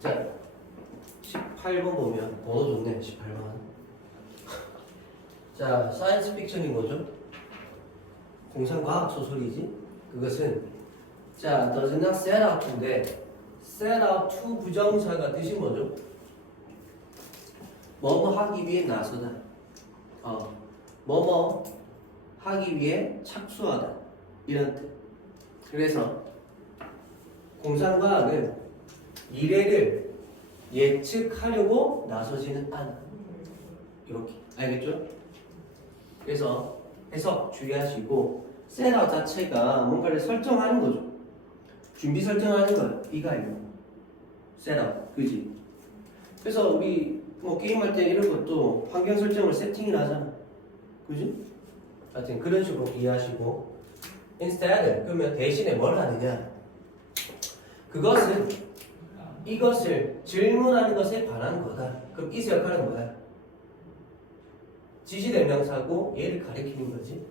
자, 18번 보면 번호 좋네. 18번. 자, 사이언스 픽션인 거죠. 공상과학 소설이지. 그것은 자, does not set out인데 set out to 부정사가 뜻이 뭐죠? 뭐뭐 하기 위해 나서다. 뭐뭐 하기 위해 착수하다. 이런 뜻. 그래서 공상과학은 미래를 예측하려고 나서지는 않아. 이렇게. 알겠죠? 그래서 해석 주의하시고 셋아웃 자체가 뭔가를 설정하는 거죠. 준비 설정하는 거야. 이가요. 셋아웃. 그지? 그래서 우리 뭐 게임할 때 이런 것도 환경 설정을 세팅을 하잖아. 그지? 하여튼 그런 식으로 이해하시고 instead 그러면 대신에 뭘 하느냐? 그것은 이것을 질문하는 것에 관한 거다. 그럼 이 역할은 뭐야? 지시대명사고 얘를 가리키는 거지.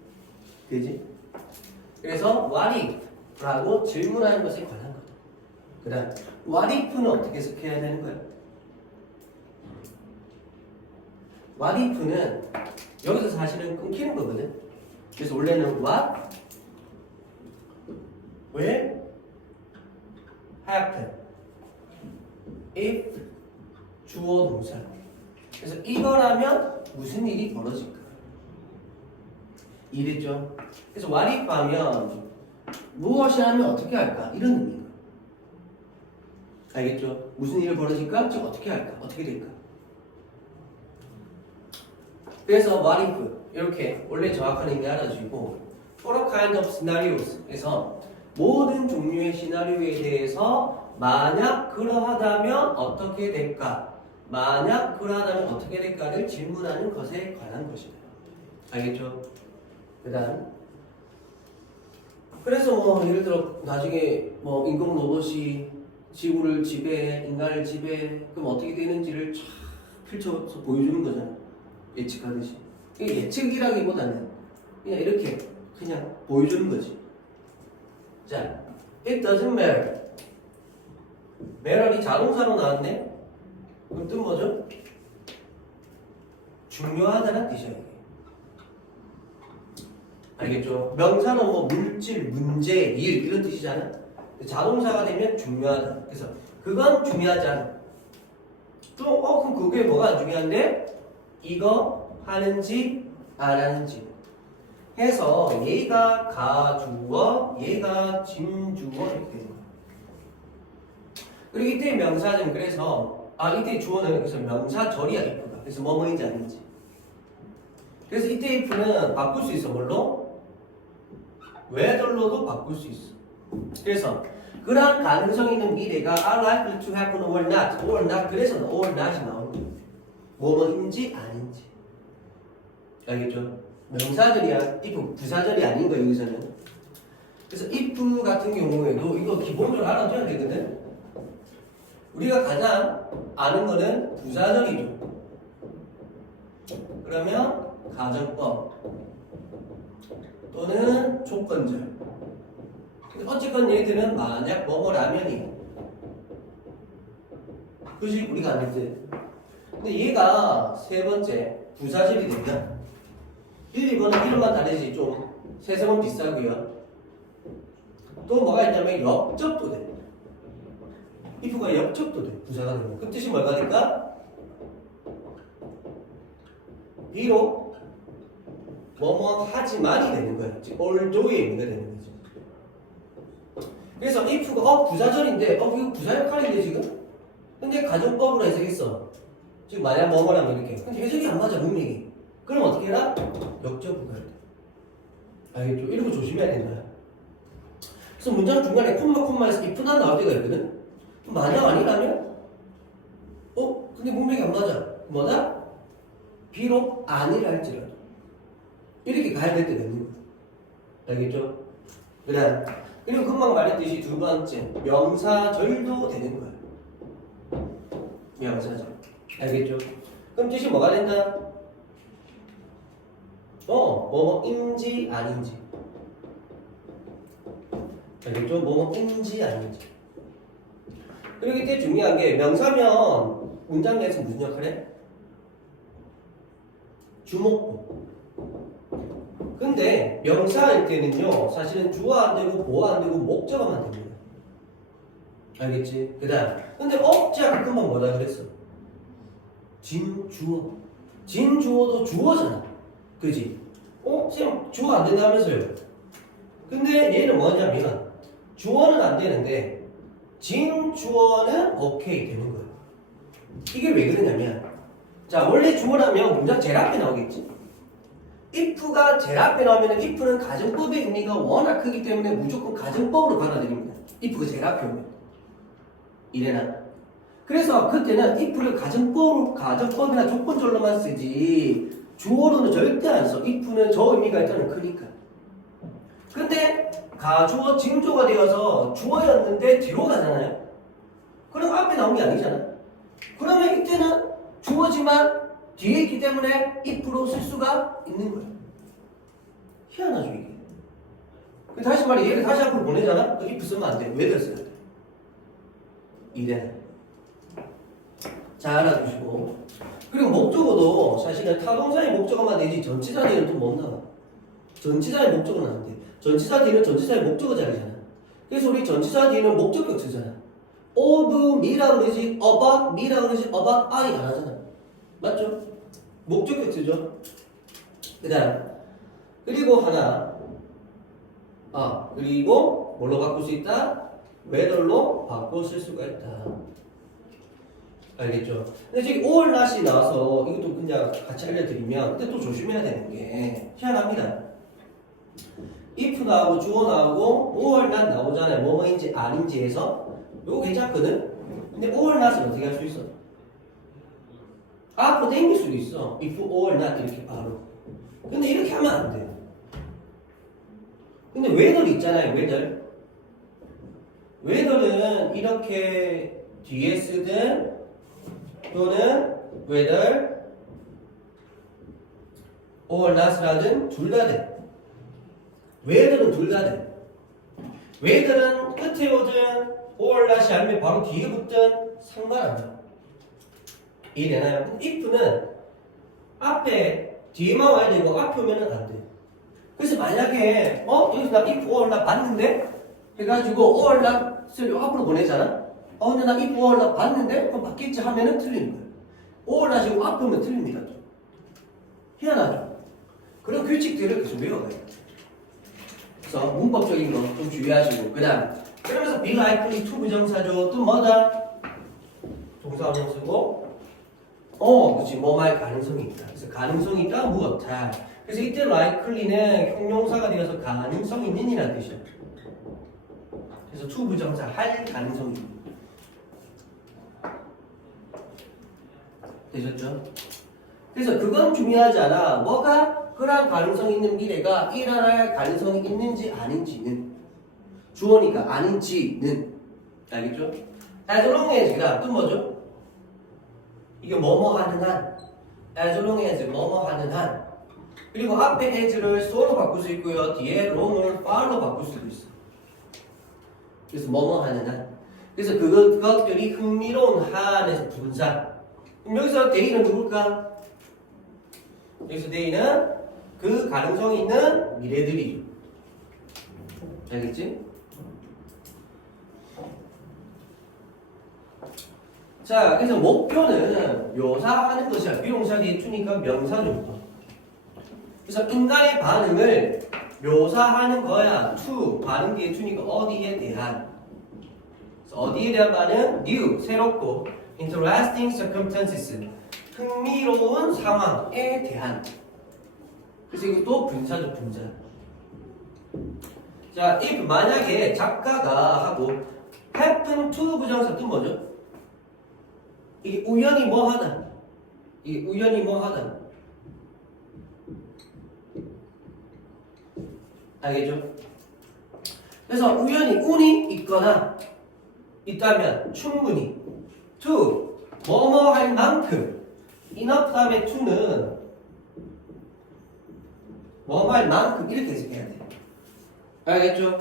그지? 그래서 what if 라고 질문하는 것에 관한 거다. 그 다음 what if는 어떻게 해석해야 되는 거야? what if는 여기서 사실은 끊기는 거거든. 그래서 원래는 what will happen if 주어 동사. 그래서 이거라면 무슨 일이 벌어질까? 이랬죠. 그래서 what if 하면 무엇이 하면 어떻게 할까? 이런 의미예요. 알겠죠? 무슨 일이 벌어질까? 즉 어떻게 할까? 어떻게 될까? 그래서 what if 이렇게 원래 정확한 의미 알아주고 for a kind of scenarios 그래서 모든 종류의 시나리오에 대해서 만약 그러하다면 어떻게 될까? 만약 그러하다면 어떻게 될까를 질문하는 것에 관한 것이다. 알겠죠? 그 다음 그래서 뭐 예를 들어 나중에 뭐 인공 로봇이 지구를 지배해 인간을 지배해 그럼 어떻게 되는지를 쫙 펼쳐서 보여주는 거잖아. 예측하듯이. 이게 예측이라기보다는 그냥 이렇게 그냥 보여주는 거지. 자, it doesn't matter. matter이 자동사로 나왔네? 그럼 뜻 뭐죠? 중요하다는 뜻이야. 알겠죠? 명사는 뭐 물질, 문제, 일 이런 뜻이잖아. 자동사가 되면 중요하다. 그래서 그건 중요하지 않아. 또 그럼 그게 뭐가 안 중요한데? 이거 하는지 안 하는지 해서 얘가 가주어, 얘가 진주어 이렇게 되는 거야. 그리고 이때 명사는 그래서 이때 주어는 그래서 명사절이야 if가. 그래서 뭐뭐인지 아닌지. 그래서 이때 if는 바꿀 수 있어. 뭘로? whether로도 바꿀 수 있어. 그래서 그러한 가능성 있는 미래가 are likely to happen or not. 그래서 or not이 나오는 거야. 뭐뭐인지 아닌지. 알겠죠? 명사절이야. if 부사절이 아닌 거야 여기서는. 그래서 if 같은 경우에도 이거 기본적으로 알아둬야 되거든. 우리가 가장 아는 거는 부사절이죠. 그러면 가정법 또는 조건절. 어쨌건 얘들은 만약 뭐뭐라면이 그지 우리가 아는 때. 근데 얘가 세 번째 부사절이 되면 1, 2번은 이름만 다르지 좀 세세번 비싸고요. 또 뭐가 있냐면 역접도 돼. if가 역접도 돼. 부사가 되면. 그 뜻이 뭐가 될까? 비록 뭐뭐 하지만이 되는 거야. 즉 although의 의미가 되는 거지. 그래서 if가 부사절인데 이거 부사 역할인데 지금? 근데 가정법으로 해석했어. 지금 만약 뭐뭐라면 이렇게. 근데 해석이 안 맞아 문맥이. 그럼 어떻게 해라? 역접을 가야 돼. 알겠죠? 이런 거 조심해야 된다. 그래서 문장 중간에 콤마에서 if나 나올 때가 있거든. 만약 아니라면 근데 문맥이 안 맞아. 뭐다? 비록 아니라 할지라도 이렇게 가야 될 때가 있는 거야. 알겠죠? 그다음 그리고 금방 말했듯이 두 번째 명사절도 되는 거야. 명사절. 알겠죠? 그럼 뜻이 뭐가 된다? 뭐뭐인지 아닌지. 알겠죠? 뭐뭐인지 아닌지. 그리고 이때 중요한 게 명사면 문장 내에서 무슨 역할 해? 주목보. 근데 명사일 때는요 사실은 주어 안 되고 보어 안 되고 목적어만 됩니다. 알겠지? 그 다음 근데 업자 금방 뭐라 그랬어? 진주어. 진주어도 주어잖아. 그지? 쌤 주어 안 된다면서요? 근데 얘는 뭐냐면 주어는 안 되는데 진주어는 오케이 되는 거예요. 이게 왜 그러냐면 자 원래 주어라면 문장 제일 앞에 나오겠지? if가 제일 앞에 나오면 if는 가정법의 의미가 워낙 크기 때문에 무조건 가정법으로 받아들입니다. if가 제일 앞에 오면 이래나 그래서 그때는 if를 가정법이나 조건절로만 쓰지 주어로는 절대 안 써. if는 저 의미가 일단은 크니까. 근데 가주어 징조가 되어서 주어였는데 뒤로 가잖아요. 그럼 앞에 나온 게 아니잖아. 그러면 이때는 주어지만 뒤에 있기 때문에 if로 쓸 수가 있는 거야. 희한하죠 이게. 다시 말해 얘를 다시 앞으로 보내잖아. 그 if 쓰면 안 돼. 왜 써야 돼? 이래. 잘 알아두시고. 그리고 목적어도 사실은 타동사의 목적어만 되지 전치사 뒤는 또 못 나와. 전치사의 목적어는 안 돼. 전치사 뒤는 전치사의 목적어 자리잖아. 그래서 우리 전치사 뒤는 목적격 쓰잖아. of me라 그러지 about me라 그러지 about I 안 하잖아. 맞죠? 목적격 쓰죠. 그 다음 그리고 하나 그리고 뭘로 바꿀 수 있다? whether로 바꿔 쓸 수가 있다. 알겠죠? 근데 지금 or not이 나와서 이것도 그냥 같이 알려드리면 근데 또 조심해야 되는 게 희한합니다. if 나오고 주어 나오고 or not 나오잖아요. 뭐뭐인지 아닌지 해서 이거 괜찮거든? 근데 or not은 어떻게 할 수 있어? 앞으로 당길 수도 있어. if or not 이렇게 바로. 근데 이렇게 하면 안 돼. 근데 whether 있잖아요. whether는 이렇게 뒤에 쓰든 또는 whether or not라든 둘 다 돼. whether는 둘 다 돼. whether는 끝에 오든 or not이 아니면 바로 뒤에 붙든 상관 안 돼. 이해되나요? if는 앞에 뒤에만 와야 되고 앞에 오면은 안 돼. 그래서 만약에 여기서 나 if or not 봤는데 해가지고 or not을 앞으로 보내잖아. 근데 나 if or not 봤는데 그럼 바뀌었지 하면은 틀리는 거예요. or not이고 앞에 오면 틀립니다. 희한하죠? 그런 규칙들을 계속 외워가요. 그래서 문법적인 거 좀 주의하시고 그 다음 그러면서 be likely to 부정사죠. 또 뭐다? 동사원형 쓰고 그치 뭐말 가능성이 있다. 그래서 가능성이 있다 무엇? 잘. 그래서 이때 likely는 형용사가 되어서 가능성 있는 이라는 뜻이야. 그래서 to 부정사 할 가능성이 있는. 되셨죠? 그래서 그건 중요하지 않아. 뭐가 그러한 가능성 있는 미래가 일어날 가능성이 있는지 아닌지는 주어니까 아닌지는 알겠죠? as long as가 또 뭐죠? 이게 뭐뭐 하는 한 as long as 뭐뭐 하는 한 그리고 앞에 as를 so로 바꿀 수 있고요 뒤에 long을 far로 바꿀 수도 있어. 그래서 뭐뭐 하는 한 그래서 그것들이 흥미로운 한에서 분사. 그럼 여기서 they는 누굴까? 여기서 they는 그 가능성이 있는 미래들이죠. 알겠지? 자, 그래서 목표는 묘사하는 것이야. 비동사 뒤에 tu니까 명사죠. 그래서 인간의 반응을 묘사하는 거야. to 반응 뒤에 tu니까 어디에 대한. 그래서 어디에 대한 반응? new 새롭고 interesting circumstances 흥미로운 상황에 대한. 그래서 이것도 분사죠, 분사. 자, if 만약에 작가가 하고 happen to 부정사 뜻 뭐죠? 이게 우연히 뭐 하다. 이게 우연히 뭐 하다. 알겠죠? 그래서 우연히 운이 있거나 있다면 충분히 to 뭐뭐 할 만큼 enough 다음에 to는 뭐뭐 할 만큼 이렇게 해석해야 돼. 알겠죠?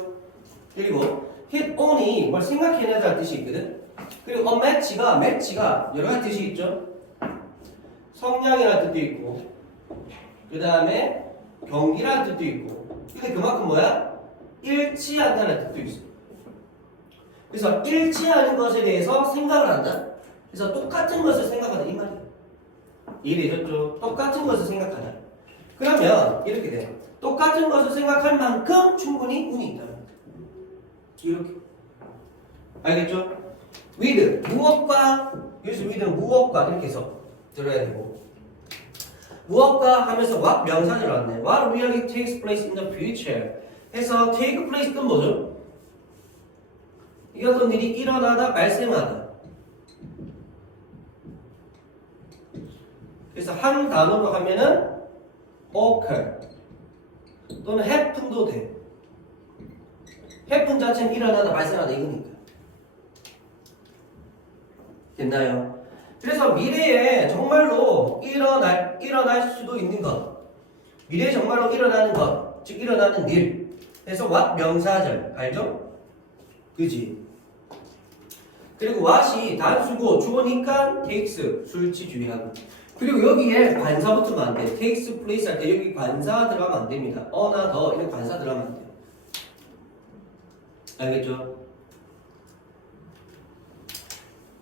그리고 hit on이 뭘 생각해내자는 뜻이 있거든. 그리고 match가 여러 가지 뜻이 있죠. 성량이라는 뜻도 있고, 그 다음에 경기라는 뜻도 있고, 근데 그만큼 뭐야? 일치한다는 뜻도 있어. 그래서 일치하는 것에 대해서 생각을 한다. 그래서 똑같은 것을 생각하다 이 말이야. 이해되셨죠? 똑같은 것을 생각하다. 그러면 이렇게 돼요. 똑같은 것을 생각할 만큼 충분히 운이 있다. 이렇게. 알겠죠? with 무엇과 여기서 with는 무엇과 이렇게 해서 들어야 되고, 무엇과 하면서 what 명사절 왔네. What really takes place in the future 해서 take place는 뭐죠? 이 어떤 일이 일어나다 발생하다. 그래서 한 단어로 하면은 occur 또는 happen도 돼. happen 자체는 일어나다 발생하다 이거니까. 됐나요? 그래서 미래에 정말로 일어날 수도 있는 것, 미래에 정말로 일어나는 것, 즉 일어나는 일 해서 what 명사절 알죠? 그지? 그리고 what이 단수고 주어니까 takes 술치 주의하고, 그리고 여기에 관사 붙으면 안 돼. takes place 할 때 여기 관사 들어가면 안 됩니다. 어나 더 이런 관사 들어가면 안 돼요. 알겠죠?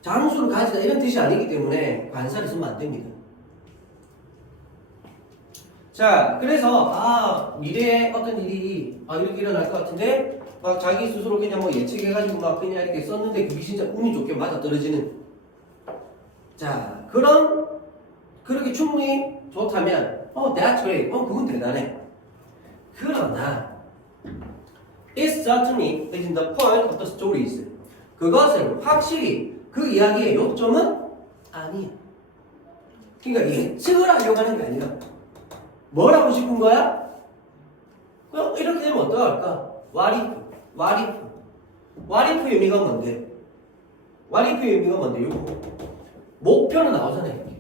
장수를 가지다 이런 뜻이 아니기 때문에 관사를 쓰면 안 됩니다. 자, 그래서 미래에 어떤 일이 이렇게 일어날 것 같은데 막 자기 스스로 그냥 뭐 예측해가지고 막 그냥 이렇게 썼는데 그게 진짜 운이 좋게 맞아 떨어지는. 자, 그렇게 충분히 좋다면 that's great. 그건 대단해. 그러나 it's certainly is the point of the stories. 그것은 확실히 그 이야기의 요점은 아니야. 그러니까 예측을 하려고 하는 게 아니라 뭘 하고 싶은 거야? 그럼 이렇게 되면 어떡할까? what if 의미가 뭔데? what if 의미가 뭔데? 요거 목표는 나오잖아요. 이렇게.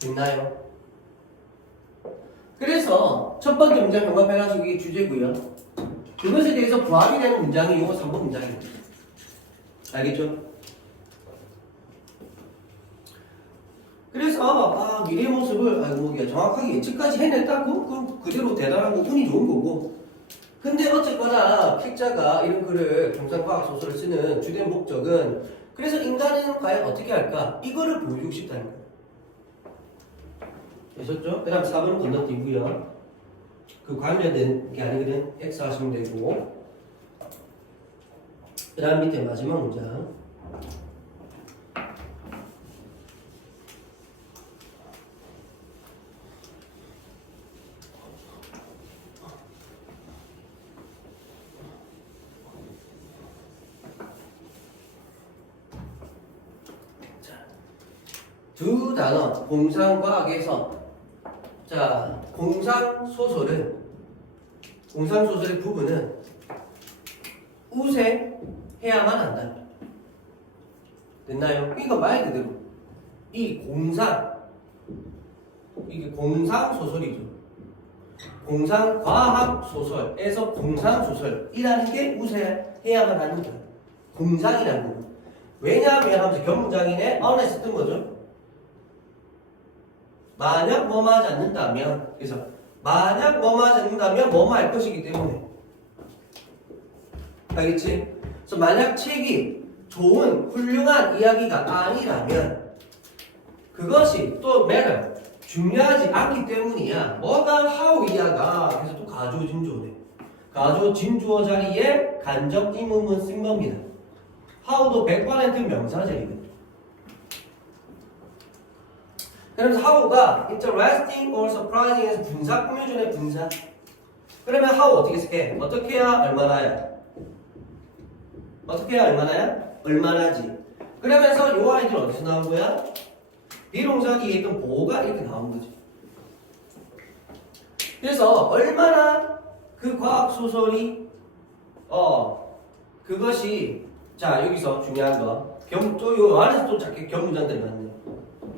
됐나요? 그래서 첫 번째 문장 병합해가지고 이게 주제고요. 그것에 대해서 부합이 되는 문장이 이거 3번 문장입니다. 알겠죠? 그래서 미래의 모습을 정확하게 예측까지 해냈다? 그럼 그대로 대단하고 운이 좋은 거고. 근데 어쨌거나 필자가 이런 글을 경상과학 소설을 쓰는 주된 목적은 그래서 인간은 과연 어떻게 할까? 이거를 보여주고 싶다는 거예요. 되셨죠? 그 다음 4번은 건너뛰고요. 그 관련된 게 아니거든. X 하시면 되고. 그 다음 밑에 마지막 문장. 두 단어, 공상과학에서 공상소설의 부분은 우세해야만 한다. 됐나요? 그러니까 말 그대로 이게 공상소설이죠. 공상과학소설에서 공상소설이라는 게 우세해야만 하는 거예요. 공상이라는 부분. 왜냐하면 하면서 견문장인의 언에서 뜬 거죠. 만약 뭐뭐 하지 않는다면, 그래서 만약 뭐뭐 하지 않는다면 뭐뭐 할 것이기 때문에. 알겠지? 그래서 만약 책이 좋은 훌륭한 이야기가 아니라면 그것이 또 matter 중요하지 않기 때문이야. 뭐가 how이야가 그래서 또 가주어 진주어네. 가주어 진주어 자리에 간접 의문문 쓴 겁니다. how도 100% 명사절이거든. 그래서 how가 interesting or surprising에서 분사 꾸며주네. 분사. 그러면 how 어떻게 쓸게? 어떻게 해야 얼마나야? 어떻게 해야 얼마나야? 얼마나지. 그러면서 요 아이들은 어디서 나온 거야? 비동사 뒤에 있던 보호가 이렇게 나온 거지. 그래서 얼마나 그 과학소설이 그것이 자 여기서 중요한 거 또 요 안에서 또 작게 견문장들이 많네.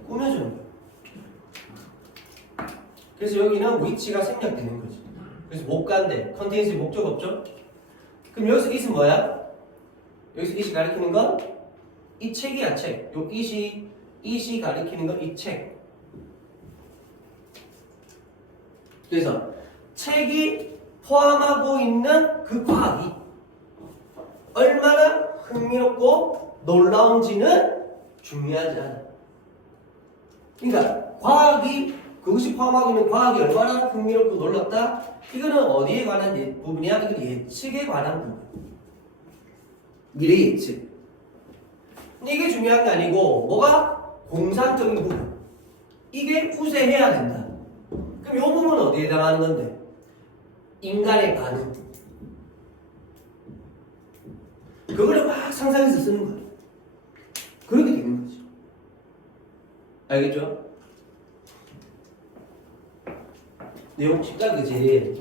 꾸며주는 거야. 그래서 여기는 위치가 생략되는 거지. 그래서 못 간대. 컨테인스의 목적 없죠? 그럼 여기서 it은 뭐야? 여기서 it이 가리키는 건 이 책이야, 책. 요 it이 가리키는 건 이 책. 그래서 책이 포함하고 있는 그 과학이 얼마나 흥미롭고 놀라운지는 중요하지 않아. 그러니까 과학이 그것이 포함하고 있는 과학이 얼마나 흥미롭고 놀랍다? 이거는 어디에 관한 부분이야? 이건 예측에 관한 부분. 미래 예측. 근데 이게 중요한 게 아니고 뭐가? 공산적인 부분. 이게 우세해야 된다. 그럼 이 부분은 어디에 해당하는 건데? 인간의 반응. 그거를 막 상상해서 쓰는 거야. 그렇게 되는 거지. 알겠죠? 내용 쉽다, 그지?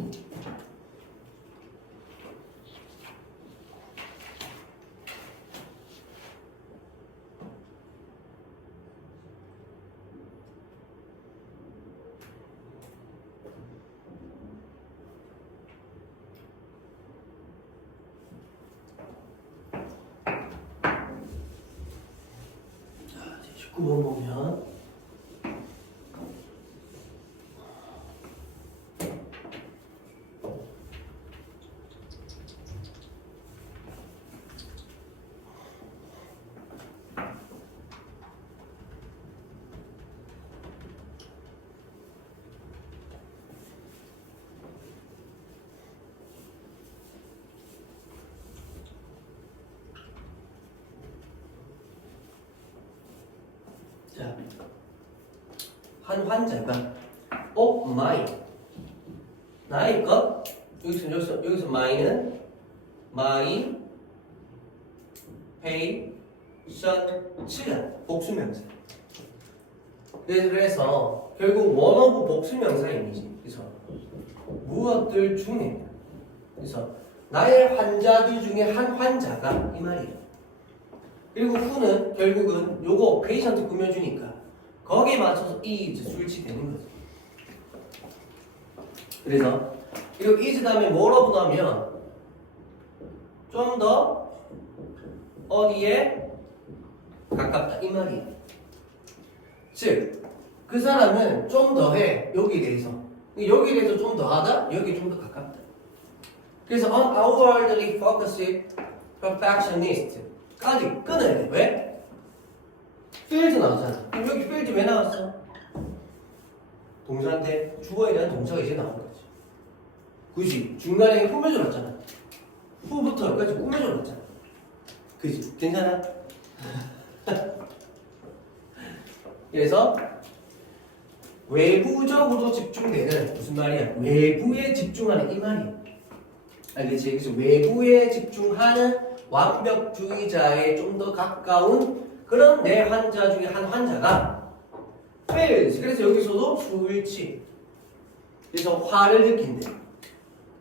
자, 이제 19번 보면 자, 한 환자가 마이 나의 것 여기서 마이는 마이 페이션츠가 복수명사. 그래서 결국 원어브 복수명사이지. 그래서 무엇들 중에 그래서 나의 환자들 중에 한 환자가 이 말이에요. 그리고 후는 결국은 요거 페이션트 꾸며주니까 거기에 맞춰서 is 수일치되는 거죠. 그래서 이거 is 다음에 뭐라고 나면 좀 더 어디에 가깝다 이 말이에요. 즉 그 사람은 좀 더 해 여기에 대해서 좀 더 하다 여기에 좀 더 가깝다. 그래서 unavoidably focused perfectionist 까지 끊어야 돼. 왜? 필드 나왔잖아. 그럼 여기 필드 왜 나왔어? 동사인데 주어에 대한 동사가 이제 나온 거지. 그지? 중간에 꾸며줘 놨잖아. 후부터 여기까지 꾸며줘 놨잖아. 그지? 괜찮아? 그래서 외부적으로 집중되는 무슨 말이야? 외부에 집중하는 이 말이야. 알겠지? 그래서 외부에 집중하는 완벽주의자에 좀 더 가까운 그런 내 환자 중에 한 환자가 fails. 그래서 여기서도 수일치. 그래서 화를 느낀대.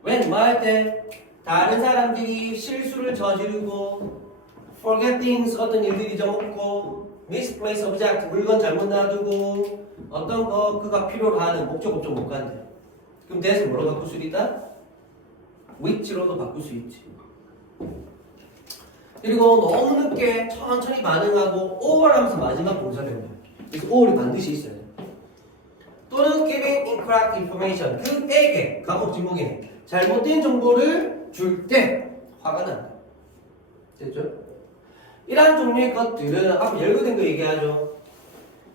when 뭐 할 때 다른 사람들이 실수를 저지르고 forget things 어떤 일들이 잊어먹고 misplace object 물건 잘못 놔두고 어떤 거 그가 필요로 하는 목적 없죠 못 간대. 그럼 대해서 뭐로 바꿀 수 있다? which로도 바꿀 수 있지. 그리고 너무 늦게 천천히 반응하고 over하면서 마지막 동사 됩니다. 그래서 over이 반드시 있어야 돼. 또는 giving incorrect information 그에게 감옥 지목에 잘못된 정보를 줄 때 화가 난다. 됐죠? 이러한 종류의 것들은 앞에 열거된 거 얘기하죠.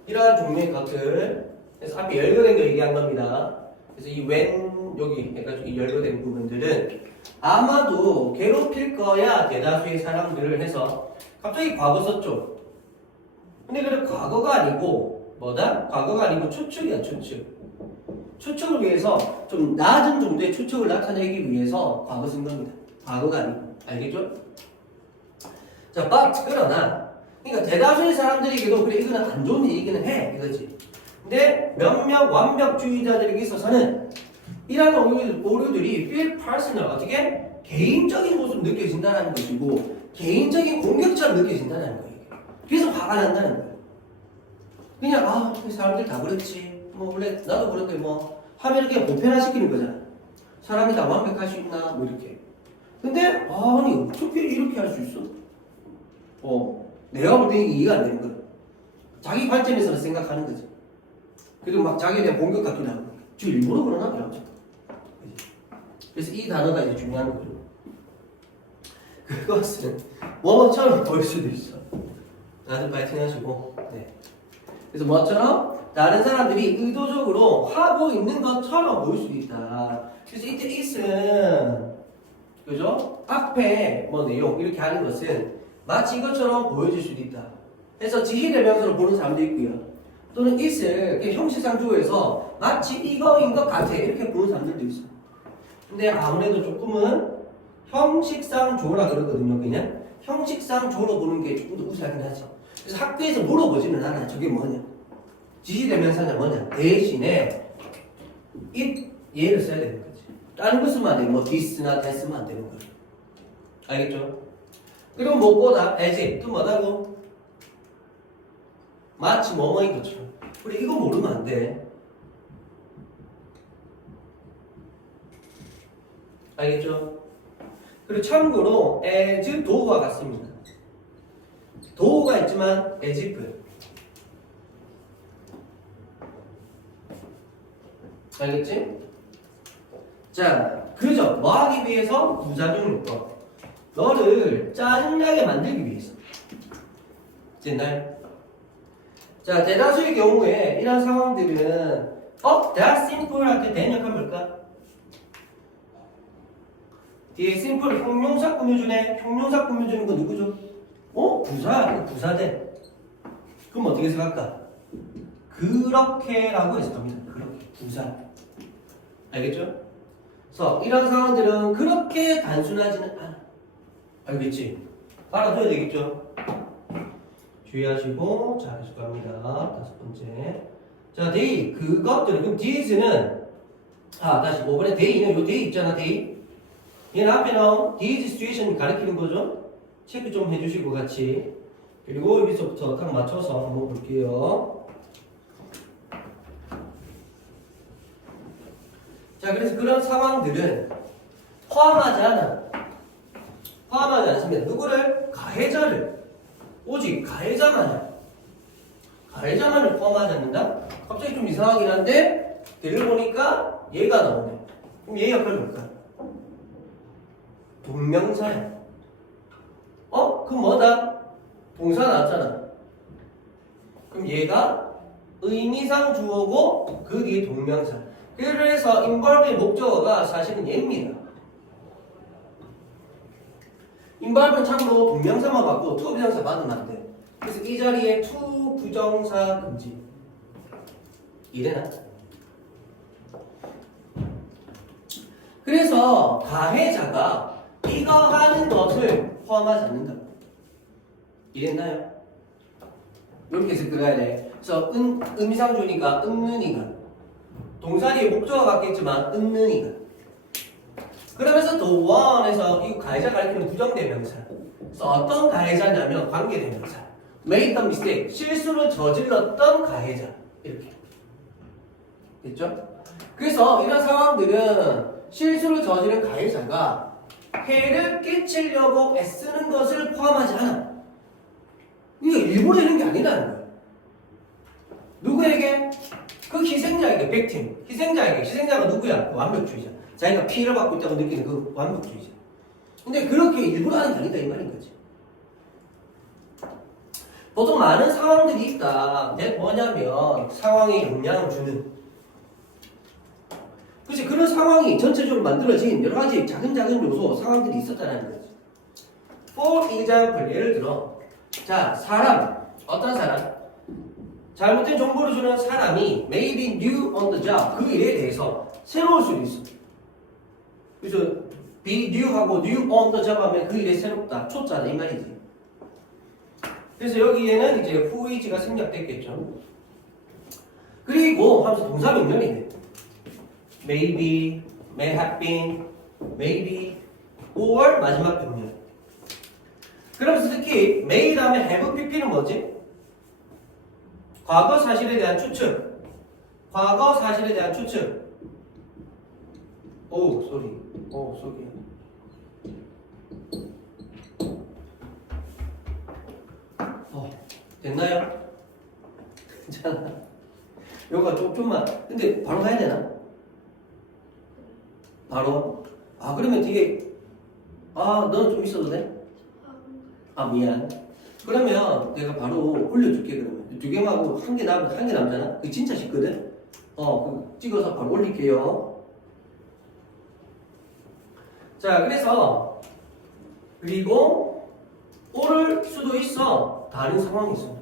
이러한 종류의 것들 그래서 앞에 열거된 거 얘기한 겁니다. 그래서 이 when 여기 해가지고 이 열거된 부분들은 아마도 괴롭힐 거야 대다수의 사람들을 해서 갑자기 과거 썼죠. 근데 그래 과거가 아니고 뭐다? 과거가 아니고 추측이야 추측. 추측을 위해서 좀 낮은 정도의 추측을 나타내기 위해서 과거 쓴 겁니다. 과거가 아니고 알겠죠? 자, but 그러나 그러니까 대다수의 사람들에게도 그래 이거는 안 좋은 얘기는 해 이거지. 근데 몇몇 완벽주의자들에게 있어서는 이러한 오류들이 feel personal 어떻게 개인적인 모습 느껴진다는 것이고 개인적인 공격처럼 느껴진다는 거예요. 그래서 화가 난다는 거예요. 그냥 사람들 다 그렇지 뭐 원래 나도 그런데 뭐 하면 이렇게 보편화시키는 거잖아. 사람이 다 완벽할 수 있나 뭐 이렇게. 근데 아니 어떻게 이렇게 할 수 있어? 내가 볼 때 이게 이해가 안 되는 거야. 자기 관점에서는 생각하는 거지. 그리고 막 자기에 대한 공격 같기도 하고. 지금 일부러 그러나? 이러죠. 그래서 이 단어가 이제 중요한 거죠. 그것은 뭐처럼 보일 수도 있어. 다들 파이팅 하시고. 네. 그래서 뭐처럼 다른 사람들이 의도적으로 하고 있는 것처럼 보일 수도 있다. 그래서 이때 it은 그죠? 앞에 뭐 내용 이렇게 하는 것은 마치 이것처럼 보여질 수도 있다. 그래서 지시대명사로 보는 사람도 있고요. 또는 it을 형식상 주어에서 마치 이거인 것 같아 이렇게 보는 사람들도 있어. 근데 아무래도 조금은 형식상 조라 그러거든요. 그냥 형식상 조로 보는 게 조금 더 우세하긴 하지. 그래서 학교에서 물어보지는 않아. 저게 뭐냐? 지시대명사냐 뭐냐? 대신에 it 얘를 써야 되는 거지. 다른 거 쓰면 안 돼. 뭐 this나 that 쓰면 안 되는 거야. 알겠죠? 그리고 무엇보다 as 또 뭐라고? 마치 뭐뭐인 것처럼. 우리 이거 모르면 안 돼. 알겠죠? 그리고 참고로 as do가 같습니다. do가 있지만 as if. 알겠지? 자, 그죠? 뭐 하기 위해서? 부작용 요법. 너를 짜증나게 만들기 위해서. 됐나요? 자, 대다수의 경우에 이런 상황들은 that simple 할 때 된 역할 뭘까? 뒤에 simple 형용사 꾸며주네. 형용사 꾸며주는 거 누구죠? 부사. 부사대. 그럼 어떻게 생각할까? 그렇게라고 해서 갑니다. 그렇게. 부사. 알겠죠? 그래서 이런 상황들은 그렇게 단순하지는 않아. 알겠지? 알아둬야 되겠죠? 주의하시고 자 계속 갑니다. 다섯 번째. 자, they 그것들은 그럼 these는 다시 5번에 they는 요 they 있잖아. they. 얘는 앞에 나온 these situation 가리키는 거죠. 체크 좀 해주시고 같이. 그리고 여기서부터 딱 맞춰서 한번 볼게요. 자, 그래서 그런 상황들은 포함하지 않습니다. 누구를? 가해자를. 오직 가해자만을 포함하지 않는다? 갑자기 좀 이상하긴 한데 대를 보니까 얘가 나오네. 그럼 얘 역할이 뭘까? 동명사야. 그럼 뭐다? 동사 나왔잖아. 그럼 얘가 의미상 주어고 그 뒤에 동명사. 그래서 involve의 목적어가 사실은 얘입니다. involve는 참고로 동명사만 받고 to 부정사 받으면 안 돼. 그래서 이 자리에 to 부정사 금지. 이래나? 그래서 가해자가 이거 하는 것을 포함하지 않는다. 이랬나요? 이렇게 해서 그려야 돼. 그래서 의미상 주니까 은는이가 동사 뒤에 목적어가 같겠지만 은는이가. 그러면서 the one에서 이 가해자 가리키는 부정대명사. 그래서 어떤 가해자냐면 관계대명사. made the mistake. 실수를 저질렀던 가해자. 이렇게. 됐죠? 그래서 이런 상황들은 실수를 저지른 가해자가 해를 끼치려고 애쓰는 것을 포함하지 않아. 이게 일부러 이런 게 아니라는 거야. 누구에게? 그 희생자에게, victim. 희생자가 누구야? 그 완벽주의자. 자기가 피해를 받고 있다고 느끼는 그 완벽주의자. 근데 그렇게 일부러 하는 게 아니다 이 말인 거지. 보통 많은 상황들이 있다. 뭐냐면 상황에 영향을 주는. 그치, 그런 상황이 전체적으로 만들어진 여러 가지 작은 요소, 상황들이 있었다는 거지. For example, 예를 들어, 자, 어떤 사람, 잘못된 정보를 주는 사람이 maybe new on the job, 그 일에 대해서 새로울 수도 있어. 그래서 be new하고 new on the job 하면 그 일에 새롭다, 초짜다 이 말이지. 그래서 여기에는 이제 who is가 생략됐겠죠. 그리고 하면서 동사 명령이네. maybe, may have been, maybe, or 마지막 병렬. 그러면서 특히 may 다음에 have pp는 뭐지? 과거 사실에 대한 추측. 오, 쏘리. 됐나요? 괜찮아. 요거 좀만. 근데 바로 가야 되나? 바로? 아, 그러면 뒤에, 아, 너는 좀 있어도 돼? 아, 미안. 그러면 내가 바로 올려줄게, 그러면. 두 개하고 한 개 남잖아? 그게 진짜 쉽거든? 그거 찍어서 바로 올릴게요. 자, 그래서, 그리고, 오를 수도 있어. 다른 상황이 있어.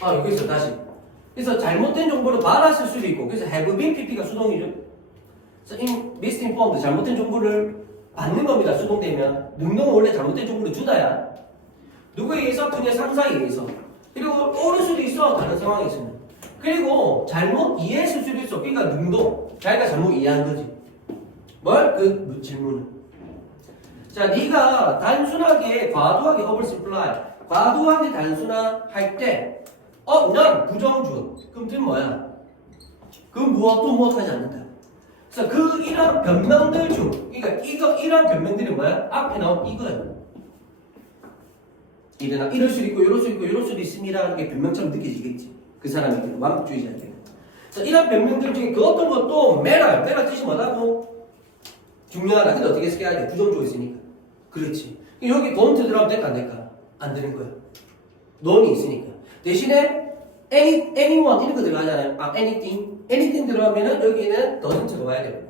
아, 여기 있어, 다시. 그래서 잘못된 정보를 받았을 수도 있고, 그래서 have been PP가 수동이죠. 그래서 misinformed, 잘못된 정보를 받는 겁니다, 수동되면. 능동은 원래 잘못된 정보를 주다야. 누구에 의해서? 그녀의 상사에 의해서. 그리고 오를 수도 있어, 다른 상황이 있으면. 그리고 잘못 이해했을 수도 있어. 그러니까 능동. 자기가 잘못 이해한 거지. 뭘? 그 질문을. 자, 네가 단순하게 과도하게 oversimplify, 과도하게 단순화할 때, 난 부정주. 그럼 뜻 뭐야? 그럼 무엇도 무엇하지 않는다. 그래서 이런 변명들 중, 그러니까 이런 변명들이 뭐야? 앞에 나온 이거야. 이럴 수도 있고, 이럴 수도 있고, 이럴 수도 있습니다라는 게 변명처럼 느껴지겠지. 그 사람에게는 완벽주의자에게는. 그래서 이런 변명들 중에 그 어떤 것도 매달 뜻이 뭐라고? 중요하다. 근데 어떻게 써야 돼? 부정주어 있으니까. 그렇지. 여기 don't 들어가면 될까 안 될까? 안 되는 거야. non이 있으니까. 대신에 anyone 이런 거 들어가잖아요. anything 들어가면은 여기는 doesn't 와야 돼요.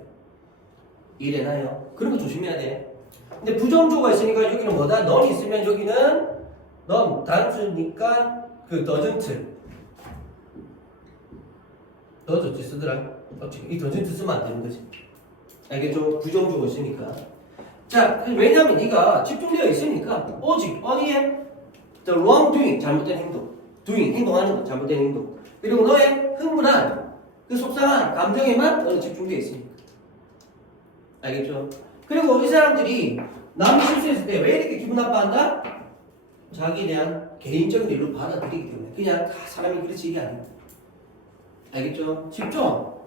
이래나요? 그런 거 조심해야 돼. 근데 부정주어가 있으니까 여기는 뭐다? non이 있으면 여기는 none 단수니까 그 doesn't 쓰더라. 이 doesn't 쓰면 안 되는 거지. 알겠죠? 부정주어 있으니까. 자, 왜냐면 네가 집중되어 있으니까 오직 어디에? The wrongdoing, 잘못된 행동. doing, 행동하는 거, 잘못된 행동. 그리고 너의 흥분한, 그 속상한 감정에만 너는 집중되어 있으니까. 알겠죠? 그리고 이 사람들이 남이 실수했을 때 왜 이렇게 기분 나빠한다? 자기에 대한 개인적인 일로 받아들이기 때문에. 그냥 다 사람이 그렇지 이게 아니야. 알겠죠? 쉽죠?